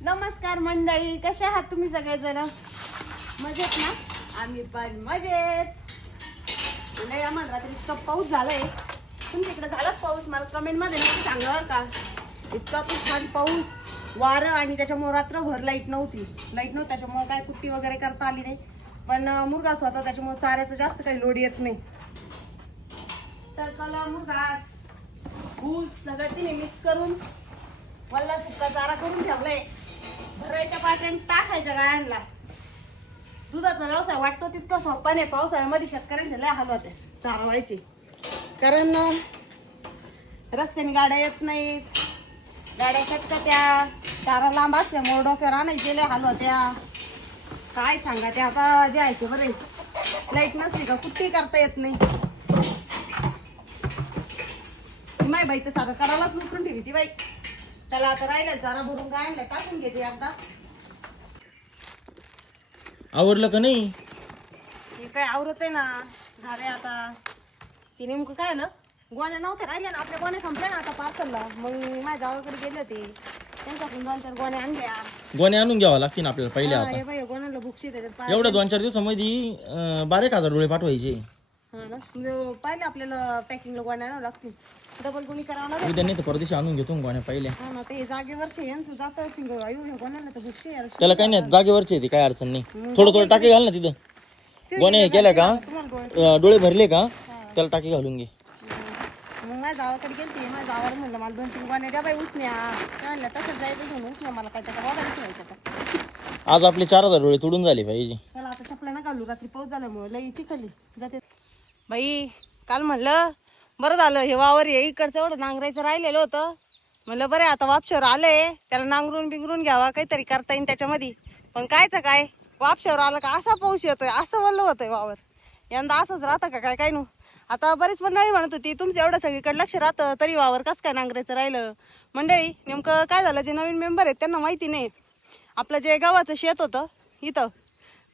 नमस्कार मंडळी कशा आहात तुम्ही सगळेजण? मजेत ना? आम्ही पण मजेत. नाही आम्हाला रात्री इतका पाऊस झालाय. तुमच्या इकडे झालाच पाऊस? मला कमेंटमध्ये नक्की सांगा बरं का. इतका छान पाऊस. वारं आणि त्याच्यामुळे रात्रभर लाइट नव्हती. लाइट नव्हती त्याच्यामुळे काय कुट्टी वगैरे करता आली नाही. पण मुर्गा स्वतः त्याच्यामुळे चाऱ्याचं जास्त काही लोड येत नाही. तर चला मुरगास ऊस सगळं तिने मिक्स करून वल्ला सुद्धा चारा करून ठेवलाय. भरायच्या पात्र्याने टाकायच्या गायांना. दुधाचा व्यवसाय वाटतो तितका सोपा नाही. पावसाळ्यामध्ये शेतकऱ्यांच्या लय हाल होते. चारवायचे. कारण रस्त्याने गाड्या येत नाहीत. गाड्या त्या चारा लांब असल्यामुळे डोक्यावर आणायचे लय हाल होत्या. काय सांगा ते आता? जे आहे ते बरे. लाइट नसली का कुठेही करता येत नाही. माय बाई तर सारं करायलाच लुटून ठेवी ती बाई. त्याला आता राहिलं जरा भरून गायला टाकून घेते एकदा. आवरलं का नाही? हे काय आवरत आहे ना झाले आता. ती नेमकं काय ना गोण्या नव्हत्या राहिल्या ना आपल्या गोण्या संपल्या ना आता पार्सलला. मग माझ्या गावाकडे गेले होते. त्यांच्याकडून दोन चार गोण्या आणल्या. गोण्या आणून घ्यावा लागतील आपल्याला पहिले हा, आता. हे बाई गोण्याला बुकशी त्याच्यात पाय- एवढ्या दोन चार दिवसामध्ये अं, बारा एक हजार डोळे पाठवायचे. हा ना म्हणजे पाहिले आपल्याला पॅकिंगला गोण्या आणावं लागतील. डबल कोणी करावं लागेल उद्या नाही तर परदेशी आणून घेतो गोण्या पहिल्या हा ना ते जागेवरचे यांचं जात सिंग आयु गोण्याला तर यार त्याला काही नाही जागेवरची आहे ती काय अडचण नाही. थोडं थोडं टाके घाल ना तिथं. ते गोण्या हे केल्या का? तुम्हाला डोळे अं, डोळे भरले का? त्याला टाके घालून घे. मग माझ्या गावाकडे गेलते माझ्या गावावर म्हणलं मला दोन तीन गोण्या द्या बाई म्हणल्या तसंच जायचं घेऊन मला काय त्याचा बघायला शिवायचं का? आज आपले चार हजार डोळे तोडून झाले पाहिजे त्याला आता चपला नका घालू रात्री पाऊस झाल्यामुळे लई चिखली. जाते. बाई काल म्हणलं बरं झालं हे वावर हे इकडचं एवढं नांगरायचं राहिलेलं होतं. म्हणलं बरं आहे, आता वापशावर आलंय. त्याला नांगरून बिंगरून घ्यावा काहीतरी करता येईल त्याच्यामध्ये. पण कायचं काय? वापशावर आलं का असा पाऊस येतोय असं वल्ल होतंय वावर. यंदा असंच राहतं का काय काय नू? आता बरीच मंडळी म्हणत होती तुमचं एवढं सगळीकडे लक्ष राहतं तरी वावर कसं काय नांगरायचं राहिलं? मंडळी नेमकं काय झालं? जे नवीन मेंबर आहेत त्यांना माहिती नाही आपलं जे गावाचं शेत होतं इथं.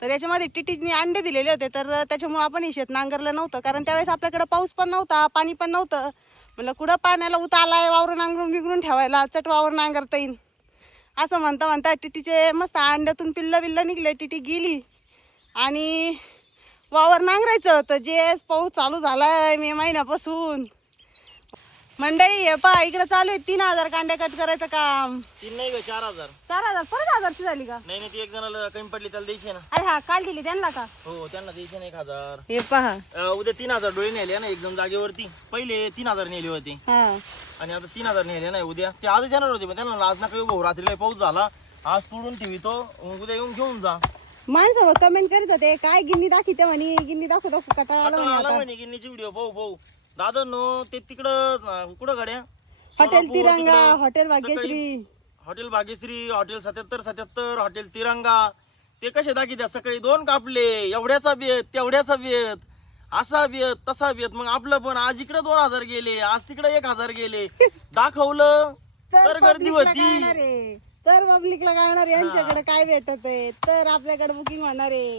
तर याच्यामध्ये टिटीने अंडे दिलेले होते तर त्याच्यामुळे आपण हे शेत नांगरलं नव्हतं. कारण त्यावेळेस आपल्याकडे पाऊस पण नव्हता पाणी पण नव्हतं. म्हटलं कुठं पाण्याला उत आहे वावर नांगरून बिंगरून ठेवायला? चट वावर नांगरता येईल असं म्हणता म्हणता टिटीचे मस्त अंड्यातून पिल्लं बिल्लं निघले. टिटी गेली आणि वावर नांगरायचं. तर जे पाऊस चालू झाला आहे मे महिन्यापासून मंडळी हे पा इकडे चालू आहे. तीन हजार कांड्या कट करायचं काम. तीन नाही चार हजार. चार हजार? परत हजारची झाली का? नाही नाही ती एक जणाला कमी पडली त्याला द्यायची ना. अरे हा काल दिली त्यांना का? हो त्यांना द्यायचे ना एक हजार. हे पहा. अं, उद्या तीन हजार डोळे नेले ना एकदम जागेवरती. पहिले तीन हजार नेले होते. हा. आणि आता तीन हजार नेले नाही उद्या. ते आजच येणार होते पण त्यांना आज नका येऊ भाऊ. रात्री लय पाऊस झाला. आज सोडून ठेवितो. उद्या येऊन घेऊन जा. माणसं कमेंट करीत होते काय गिन्नी दाखवते म्हणे गिन्नी दाखव दाखव कटाळा आला म्हणे आला आता. म्हणे गिन्नीची व्हिडिओ भाऊ भाऊ दादा नो ते तिकडं अं, कुठं गाड्या? हॉटेल सोलापूर तिरंगा तिकडं hotel Bhagyashree. Hotel Bhagyashree hotel सत्याहत्तर सत्याहत्तर हॉटेल तिरंगा. ते कसे दाखित्या सकाळी दोन कापले एवढ्याचा बेत तेवढ्याचा बेत असा बेत तसा बेत मग आपलं पण आज इकडे दोन हजार गेले आज तिकडे एक हजार गेले. दाखवलं तर गर्दी होती. आहे. तर पब्लिकला कळणार आहे, यांच्याकडे काय भेटत आहे. तर आपल्याकडे बुकिंग होणार आहे.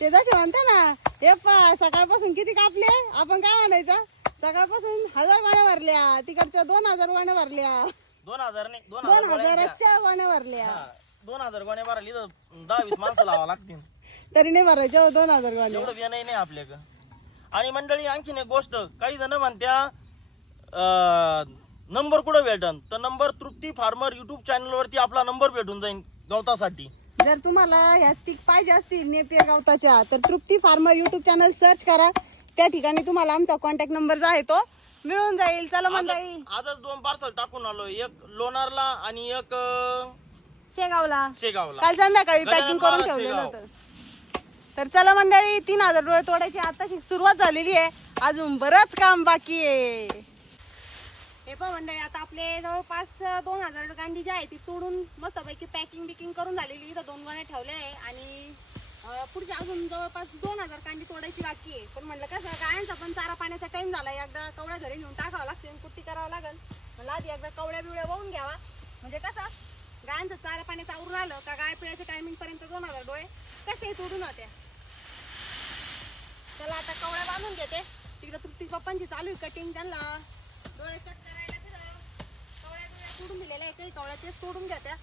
ते जसे म्हणते ना हे पा सकाळपासून किती कापले? आपण काय म्हणायचं? सकाळपासून हजार गोण्या भरल्या तिकडच्या दोन हजार गोण्या भरल्या. दोन हजार नाही दोन दोन हजार गोण्या हजाराच्या गोण्या भरल्या. हा, दोन हजार गोण्या भरायला इथं दहा वीस माणसं लावा लागतील. तरी नाही भरायच्या हो, दोन हजार एवढं बियाणं नाही आपल्याकडं. आणि मंडळी आणखीन एक गोष्ट काही जण म्हणत्या नंबर कुठं भेटन? तर number Trupti farmer YouTube channel वरती आपला नंबर भेटून जाईल गवतासाठी. जर तुम्हाला ह्या स्टिक पाहिजे असतील नेपियर गावताच्या तर Trupti farmer YouTube channel search करा. त्या ठिकाणी तुम्हाला आमचा कॉन्टॅक्ट नंबर जो आहे तो मिळून जाईल. चला मंडळी आजच दोन पार्सल टाकून आलो. एक लोणारला आणि एक अं, शेगावला. शेगावला. काल संध्याकाळी पॅकिंग करून ठेवलेलं. होतं. तर चला मंडळी तीन हजार डोळे तोडायची. आताशी सुरुवात झालेली आहे. अजून बरंच काम बाकी आहे. हे पण मंडळी आता आपले जवळपास दोन हजार कांडी जी आहे ती तोडून मस्तपैकी पॅकिंग बिकिंग करून झालेली. इथं दोन गोण्या ठेवल्या आहे. आणि पुढच्या अजून जवळपास दोन हजार कांडी तोडायची बाकी आहे. पण म्हणलं कसं गायांचा पण चारा पाण्याचा टाइम झाला. एकदा कवड्या घरी नेऊन टाकावं लागते कुट्टी करावं लागेल. म्हणलं आधी एकदा कवड्या बिवड्या वाहून घ्यावा. म्हणजे कसं गायांचं चारा पाण्याचं आवरून आलं का गाय पिळायच्या टायमिंग पर्यंत दोन हजार डोळे कसे तोडून होत्या. चला आता कवड्या बांधून घेते. तिकडे तृप्ती पप्पांची चालू आहे कटिंग त्यांना. डोळे कट करायला कवड्या बिवड्या तोडून दिलेल्या आहे काही कवड्या तेच तोडून घ्या त्या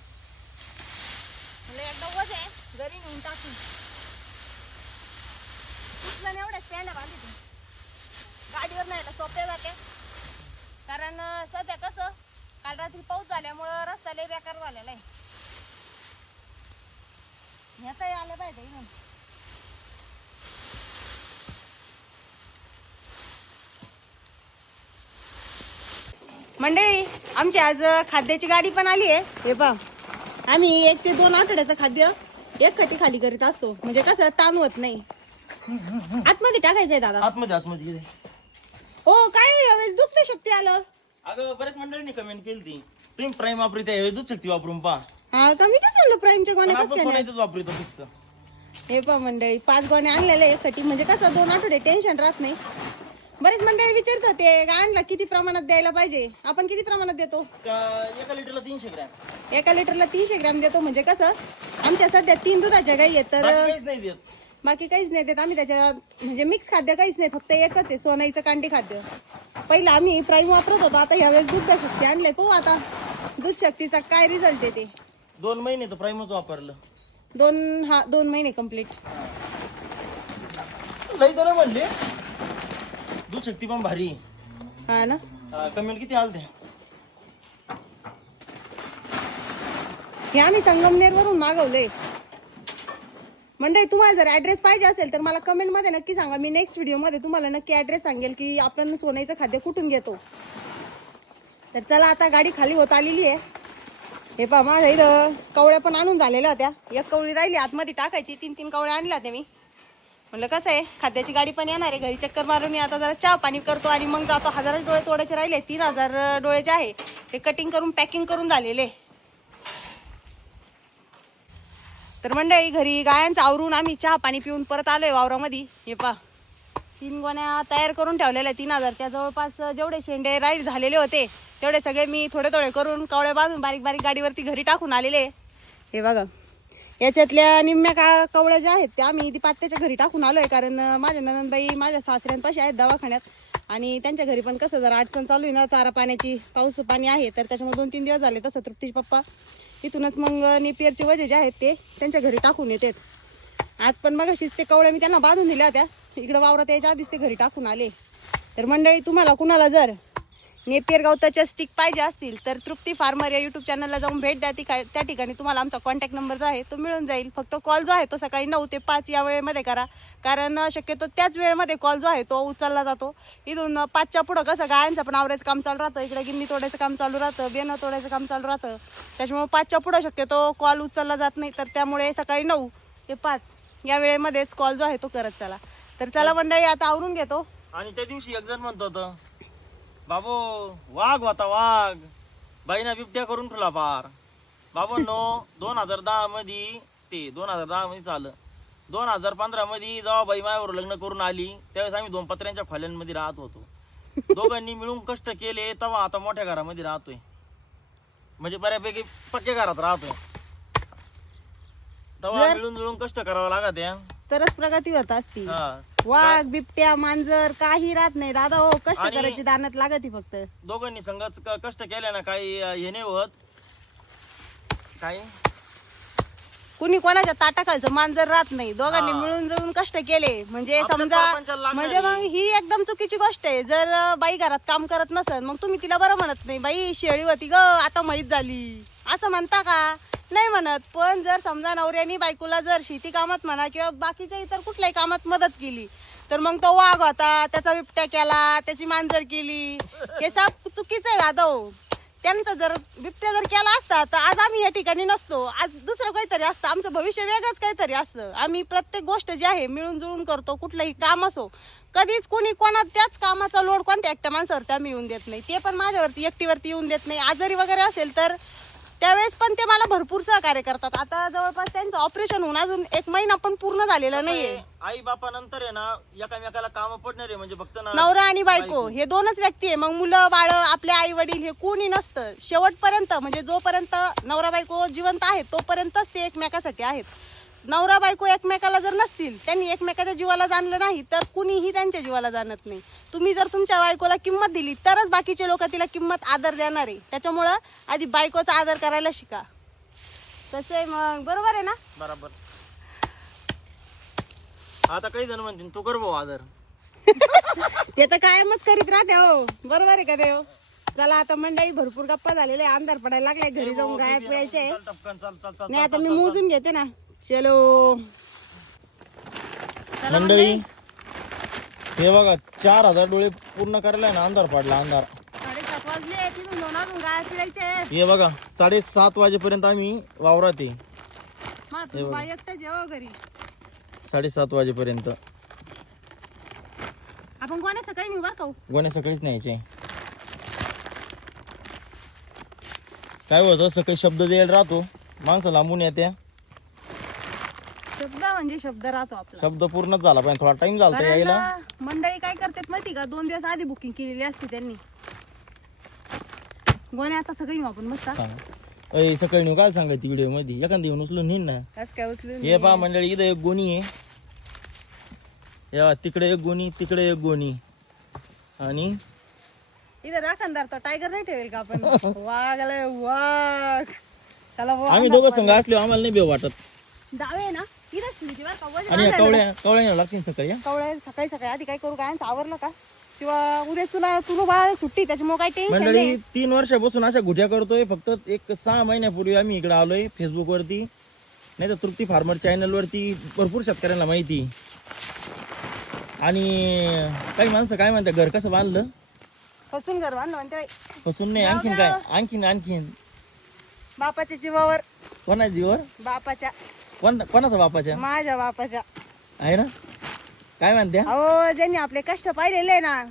म्हणजे एकदा वज आहे घरी नेऊन टाकून उचलं नाही एवढ्याच प्यायला बांधली गाडीवर नाही सोपे जाते. कारण सध्या कसं काल रात्री पाऊस झाल्यामुळं रस्ता लय बेकार झालेला आहे. नेताही आलं पाहिजे इथून. मंडळी आमची आज खाद्याची गाडी पण आली आहे. हे पहा. आम्ही एक ते दोन आठवड्याचं खाद्य एक खटी खाली करीत असतो. म्हणजे कसं ताण होत नाही. आतमध्ये टाकायचंय दादा. आतमध्ये आतमध्ये गेले. हो काय यावेळेस दुखते शक्ती आलं. अगं बऱ्याच मंडळींनी कमेंट केली ती तुम्ही प्राईम वापरते यावेळी दूध शक्ती वापरून पहा. हा का मी तेच म्हणलं प्राईमच्या गोण्या आपण कसं काय वापरतो फिक्स हे पहा मंडळी पाच गोण्या आणलेल्या एक खटी म्हणजे कसं दोन आठवडे टेन्शन राहत नाही. बरेच मंडळी विचारत होते गाणला किती प्रमाणात द्यायला पाहिजे? आपण किती प्रमाणात देतो? एका लिटरला तीनशे ग्रॅम. एका लिटरला तीनशे ग्रॅम देतो. म्हणजे कसं आमच्या सध्या तीन दुधाच्या गाई आहेत तर बाकी काहीच नाही देत. बाकी काहीच नाही देत. आम्ही त्याच्या म्हणजे मिक्स खाद्य काहीच नाही फक्त एकच आहे सोनाईचं कांडी खाद्य. पहिलं आम्ही प्राईम वापरत होतो आता ह्यावेळेस दूध शक्ती आणलंय. पाहू आता दूध शक्तीचा काय रिझल्ट आहे ते? दोन महिने तर प्राईमच वापरलं. दोन हा दोन महिने कंप्लीट लई जण म्हणले दूध शक्ती पण भारी हा ना? कमेंट किती आलते? हे आम्ही संगमनेर वरून मागवलंय. मंडळी तुम्हाला जर ऍड्रेस पाहिजे असेल तर मला कमेंटमध्ये नक्की सांगा. मी नेक्स्ट व्हिडिओमध्ये तुम्हाला नक्की ऍड्रेस सांगेल की आपण सोन्याचं खाद्य कुठून घेतो. तर चला आता गाडी खाली होत आलेली आहे. हे पहा माझ्या इथं कवळ्या पण आणून झालेल्या होत्या. एक कवळी राहिली आतमध्ये टाकायची. तीन तीन कवळ्या आणल्या होत्या मी. म्हणलं कसं आहे? खाद्याची गाडी पण येणार आहे. घरी चक्कर मारून मी आता जरा चहा पाणी करतो आणि मग जातो. हजारच डोळे तोडायचे राहिले. तीन हजार डोळ्याचे आहे ते कटिंग करून पॅकिंग करून झालेले. तर मंडळी घरी गायांचं आवरून आम्ही चहा पाणी पिऊन परत आलोय वावरामध्ये. हे पा तीन गोण्या तयार करून ठेवलेल्या तीन हजारच्या जवळपास जेवढे शेंडे राईड झालेले होते तेवढे सगळे मी थोडे थोडे करून कवळे बांधून बारीक बारीक गाडीवरती घरी टाकून आलेले हे बघा. याच्यातल्या निम्म्या का कवळ्या ज्या आहेत त्या आम्ही ती पात्याच्या घरी टाकून आलोय. कारण माझ्या ननंदबाई माझ्या सासऱ्यांपाशी आहेत दवाखान्यात. आणि त्यांच्या घरी पण कसं जरा अडचण चालू आहे ना चारा पाण्याची पाऊस पाणी आहे तर त्याच्यामुळे दोन तीन दिवस झाले तसं तृप्तीचे पप्पा. इथूनच मग निपियरचे वजे जे आहेत ते त्यांच्या घरी टाकून येतात. आज पण मग ते कवळ्या मी त्यांना बांधून दिल्या होत्या. इकडं वावरात यायच्या आधीच ते घरी टाकून आले. तर मंडळी तुम्हाला कुणाला जर नेपियर गवताच्या स्टिक पाहिजे असतील तर तृप्ती फार्मर या युट्यूब चॅनलला जाऊन भेट द्या. ती त्या ठिकाणी तुम्हाला आमचा कॉन्टॅक्ट नंबर जो आहे तो मिळून जाईल. फक्त कॉल जो आहे तो सकाळी नऊ ते पाच या वेळेमध्ये करा. कारण शक्यतो त्याच वेळेमध्ये कॉल जो आहे तो उचलला जातो. इथून पाचच्या पुढं कसं गायांचं पण आवरायचं काम चालू राहतं. इकडे गिन्नी तोडायचं काम चालू राहतं बेनं तोडायचं काम चालू राहतं. त्याच्यामुळे पाचच्या पुढं शक्यतो कॉल उचलला जात नाही. तर त्यामुळे सकाळी नऊ ते पाच या वेळेमध्येच कॉल जो आहे तो करत चला. तर चला मंडळी आता आवरून घेतो. आणि त्या दिवशी एक जण बाबू वाघ होता वाघ. बाईना बिबट्या करून ठेवला पार. बाबू नो दोन हजार दहा मध्ये ते दोन हजार दहा मध्ये झालं. दोन हजार पंधरा मध्ये जेव्हा बाई मायावर लग्न करून आली त्यावेळेस आम्ही दोन पत्र्यांच्या खोल्यांमध्ये राहत होतो. दोघांनी मिळून कष्ट केले तेव्हा आता मोठ्या घरामध्ये राहतोय. म्हणजे बऱ्यापैकी पक्क्या घरात राहतोय. तेव्हा मिळून जुळून कष्ट करावं लागत या तरच प्रगती होत असती. हा. वाघ बिबट्या मांजर काही राहत नाही. दादा हो कष्ट आणि- करायची दानत लागत फक्त. दोघांनी क- कष्ट केले ना काही अं, हे नाही होत. काही? कुणी कोणाच्या ताटाखालचं मांजर राहत नाही. दोघांनी हा. मिळून जुळून कष्ट केले. म्हणजे आपल्या समजा लागणारी- म्हणजे मग ही एकदम चुकीची गोष्ट आहे. जर अं, बाई घरात काम करत नसेल मग तुम्ही तिला बरं म्हणत नाही. बाई शेळी होती ग आता माहीत झाली. असं म्हणता का? नाही म्हणत पण जर समजा नवऱ्यानी बायकोला जर शेती कामात म्हणा किंवा बाकीच्या इतर कुठल्याही कामात मदत केली तर मग तो वाघ होता त्याचा बिबट्या केला त्याची मांजर केली. हे साप चुकीचं आहे दादा त्यांचं जर बिबट्या जर केला असता तर आज आम्ही या ठिकाणी नसतो. आज दुसरं काहीतरी असतं. आमचं भविष्य वेगळंच काहीतरी असतं. आम्ही प्रत्येक गोष्ट जी आहे मिळून जुळून करतो कुठलंही काम असो. कधीच कोणी कोणा त्याच कामाचा लोड कोणत्या एकट्या माणसावरती आम्ही येऊन देत नाही. ते पण माझ्यावरती एकटीवरती येऊन देत नाही. आजारी वगैरे असेल तर त्यावेळेस पण ते मला भरपूर सहकार्य करतात. आता जवळपास त्यांचं ऑपरेशन होऊन अजून एक महिना पण पूर्ण झालेला नाहीये आई बापा नंतर आहे ना एकामेकाला काम पडणार आहे म्हणजे फक्त ना नवरा आणि बायको हे दोनच व्यक्ती आहे. मग मुलं बाळ आपले आई वडील हे कोणी नसतं. शेवटपर्यंत म्हणजे जोपर्यंत नवरा बायको जिवंत आहेत तोपर्यंतच ते एकमेकासाठी आहेत. नवरा बायको एकमेकाला जर नसतील त्यांनी एकमेकाच्या जीवाला जाणलं नाही तर कुणीही त्यांच्या जीवाला जाणत नाही. तुम्ही जर तुमच्या बायकोला किंमत दिली तरच बाकीचे लोक तिला किंमत आदर देणार. आहे त्याच्यामुळं आधी बायकोचा आदर करायला शिका. तसं आहे मग? बरोबर आहे ना? बरोबर. आता काही जण म्हणतील तू कर भाऊ आदर. ते तर कायमच करीत राहते हो. बरोबर आहे का हो चला आता मंडळी भरपूर गप्पा झालेले. अंधार पडायला लागलाय. घरी जाऊन गाय पिळायचे चल टपकन चल चल चल नाही आता मी मोजून घेते ना. चलो. चला मंडळी हे बघा चार हजार डोळे पूर्ण करायला ना अंधार पडला अंधार. साडेसात वाजले तिथून जाऊन अजून गाय पिळायचे हे बघा साडेसात वाजेपर्यंत आम्ही वावरात आहे. मा तू बघ. बाई एकटा जेव घरी. साडेसात वाजेपर्यंत. आपण कोणा सकाळी निघू बरं का हो? गोण्या सकाळीच न्यायचे. काय होतं सकाळी शब्द द्यायला राहतो माणसं लांबून येत्या. म्हणजे शब्द राहतो आपला. शब्द पूर्णच झाला पाहिजे थोडा टाइम झाला यायला. मंडळी काय करतात माहिती का? दोन दिवस आधी बुकिंग केलेली असते त्यांनी. गोण्या आता सगळी आपण मस्त हा. अय, सकाळी नेऊ काय सांगायची व्हिडिओमध्ये? एखादी येऊन उचलून नेईन ना. आज काय उचलून हे पहा मंडळी इथं एक गोणी आहे. हे तिकडे एक गोणी तिकडे एक गोणी. आणि? इथं राखणदार तर टायगर नाही ठेवेल का आपण? वाघ आलाय वाघ. त्याला वाघ आम्ही दोघं संघ असले आम्हाला नाही बेव वाटत. डावे ना? इथंच ठेवली बरं का? वजन आणि या आणायला कवळ्या कवळ्या लागतील सकाळी हा? कवळ्या सकाळी सकाळी आधी काय करू काय आवरलं का? किंवा उद्या तुला तुला बाळ सुट्टी त्याच्यामुळे काय टेन्शन मंडळी नाही. तीन वर्षापासून अशा घुट्या करतोय. फक्त एक सहा महिन्यापूर्वी आम्ही इकडे आलोय फेसबुक वरती. नाही तर तृप्ती फार्मर चॅनल वरती. भरपूर शेतकऱ्यांना माहिती. आणि काही माणसं काय म्हणतात घर कसं बांधलं? फसून घर बांधलं म्हणते बाई. फसून नाही आणखीन काय? आणखीन आणखीन. बापाच्या जीवावर. कोणाच्या जीवर बापाच्या. कोण कोणाचा बापाच्या माझ्या बापाच्या आहे ना? काय म्हणत्या? अहो ज्यांनी आपले कष्ट पाहिलेले ना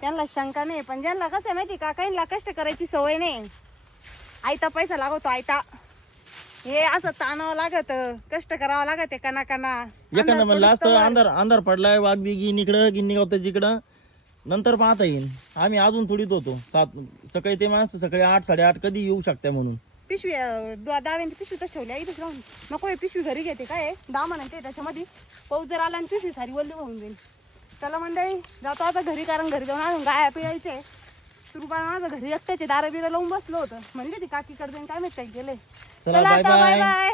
त्यांना शंका नाही. पण ज्यांना कसं आहे माहिती का? काहींना कष्ट करायची सवय नाही. आयता पैसा लागतो आयता. हे असं ताणावं लागत. कष्ट करावं लागत कना कना एखादं म्हणलं असतं अंधार अंधार पडलाय वाघ बिगी इकडं गिन्नी गावतं जिकडं. नंतर पाहता येईल. आम्ही अजून थोडीत होतो. सात सकाळी ते माणसं सकाळी आठ साडेआठ कधी येऊ शकते म्हणून. पिशवी अं, द- दहाव्यांची पिशवी तशी ठेवली इथेच राहून. नको हे पिशवी घरी घेते काय? दहा म्हणते त्याच्यामध्ये. पाऊस जर आला आणि पिशवी सारी वल्ली होऊन जाईल. चला मंडळी जातो आता घरी कारण घरी जाऊन अजून गाय पिळायचे. सुरुपाला माझं घरी एकट्याचे दारा बिरा लावून बसलो होतं. म्हणले ती काकीकडे जाईन काय माहिती काय गेले चला आता बाय बाय